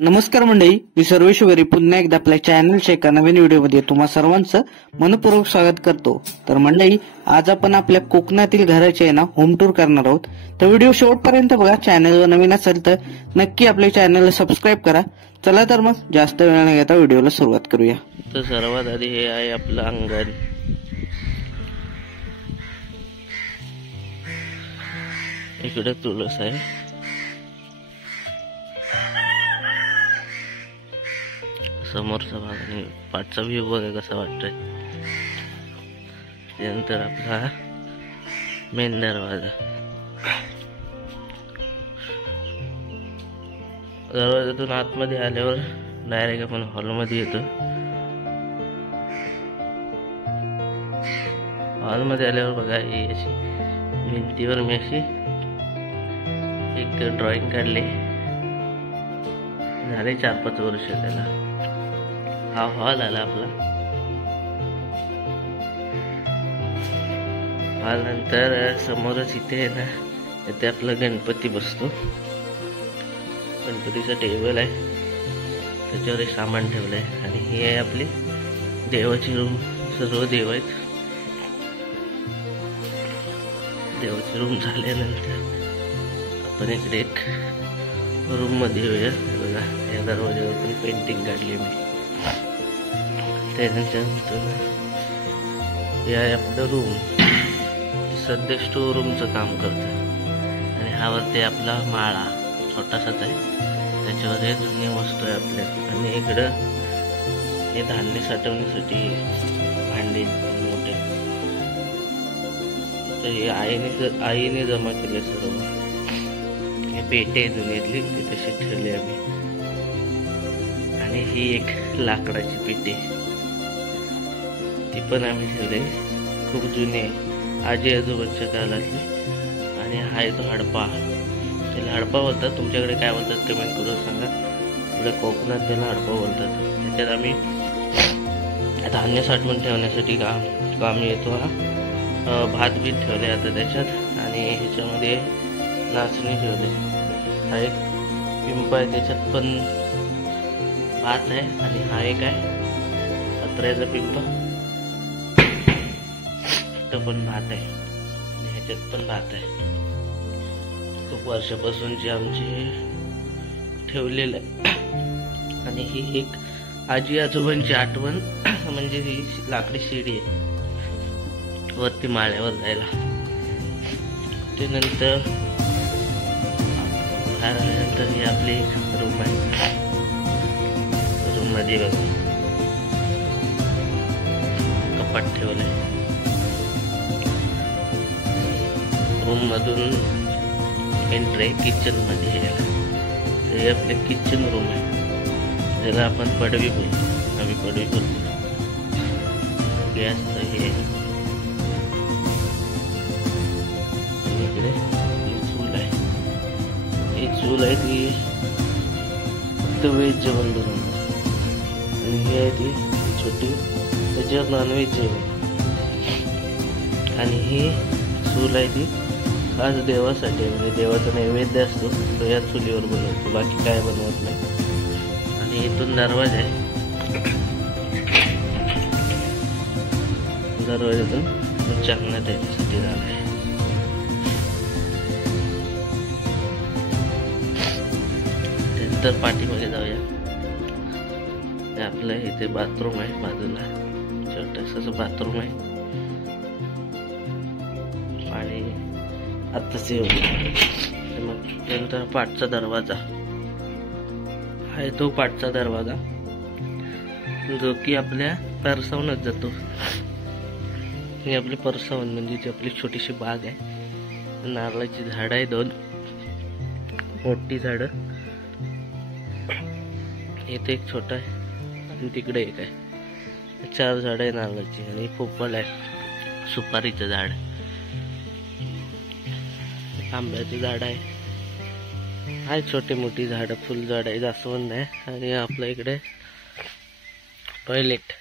नमस्कार मंडळी, मी सर्वेश्वरी पुन्हा एकदा आपल्या चॅनलच्या एका नवीन व्हिडिओमध्ये तुम्हा सर्वांचं मनपूर्वक स्वागत करतो। तर मंडळी, आज आपण आपल्या कोकणातील घराचे ना होम टूर करणार आहोत। तर व्हिडिओ शेवटपर्यंत बघा। चॅनलवर नवीन असेल तर नक्की आपल्या चॅनलला सबस्क्राईब करा। चला तर मग जास्त वेळ न घेता व्हिडिओला सुरुवात करूया। तर सर्वात आधी हे आहे आपलं अंगण। इकडे तुळस आहे, समोरचा भाग आणि पाठचा व्ह्यू बघा कसा वाटतोय। त्यानंतर आपला मेन दरवाजा। दरवाजातून आतमध्ये आल्यावर डायरेक्ट आपण हॉलमध्ये येतो। हॉलमध्ये आल्यावर बघा ही अशी भिंतीवर मी अशी एक ड्रॉइंग काढली, झाले 4-5 वर्ष त्याला। हा हॉल आला आपला। हॉल नंतर समोरच इथे आहे ना, इथे आपला गणपती बसतो। गणपतीचा टेबल आहे, त्याच्यावर एक सामान ठेवलंय आणि ही आहे आपली देवाची रूम। सर्व देव आहेत। देवाची रूम झाल्यानंतर आपण इकडे एक रूम मध्ये येऊया। बघा, या दरवाजावर पण पेंटिंग काढली मी। त्यानंतर हे आहे आपलं रूम, सध्या स्टोर रूमचं काम करतं। आणि हा वरती आपला माळा छोटासाच आहे, त्याच्यावर हे जुनी वस्तू आहे आपल्या। आणि इकडं हे धान्य साठवण्यासाठी भांडे मोठे, तर हे आईने जमा केले सर्व। हे पेटे जुन्यातली ती तशी ठेवली आम्ही। आणि ही एक लाकडाची पेटी, ती पण आम्ही ठेवली, खूप जुनी आहे, आजी आजोबांच्या काळातली। आणि हा आहे तो हडपा, त्याला हडपा बोलतात। तुमच्याकडे काय बोलतात कमेंट करून सांगा। आपल्या कोकणात त्याला हडपा बोलतात। त्याच्यात आम्ही धान्य साठवून ठेवण्यासाठी काम येतो। हा भात बीत ठेवले आता त्याच्यात, आणि ह्याच्यामध्ये नाचणी ठेवले। हा एक पिंप आहे, त्याच्यात पण भात आहे। आणि हा एक आहे पत्र्याचा पिंप, तो पण भात आहे, आणि ह्याच्यात पण भात आहे। खूप वर्षापासूनची आमची ठेवलेलं आहे। आणि ही एक आजी आजोबांची आठवण म्हणजे ही लाकडी शिडी आहे वरती माळ्यावर जायला। ते नंतर ही आपली रूम आहे। रूम मध्ये बघा कपाट ठेवलंय। रूम मधून एंट्री किचन मध्ये यायला, तर हे आपले किचन रूम आहे, ज्याला आपण पडवी बोलतो, आम्ही पडवी बोलतो। गॅस हे इकडे चूल आहे, ही चूल आहे ती फक्त व्हेज जेवण बनवणार। आणि ही आहे ती छोटी, त्याच्यावर नॉनव्हेज जेवण। आणि ही चूल आहे ती खास देवासाठी, म्हणजे देवाचा नैवेद्य असतो तो या चुलीवर बनवतो, बाकी काय बनवत नाही। आणि इथून दरवाजा आहे, दरवाजातून चांगण्यात याच्यासाठी जागा आहे। त्यानंतर पाठीमागे जाऊया, आपलं इथे बाथरूम आहे बाजूला, छोटंसं बाथरूम आहे। आणि आत्ताच येऊन मग त्यानंतर पाठचा दरवाजा आहे, तो पाठचा दरवाजा जो की आपल्या परसावनात जातो। ही आपली परसावन म्हणजे जी आपली छोटीशी बाग आहे। नारळाची झाड आहे, 2 मोठी झाडं, इथे एक छोटा आहे आणि तिकडे एक आहे। 4 झाडं आहे नारळाची। आणि पोपळ आहे, सुपारीचं झाड, आंब्याची झाड आहे, छोटी मोठी झाडं, फुल झाड आहे, जास्वंद आहे। आणि आपल्या इकडे टॉयलेट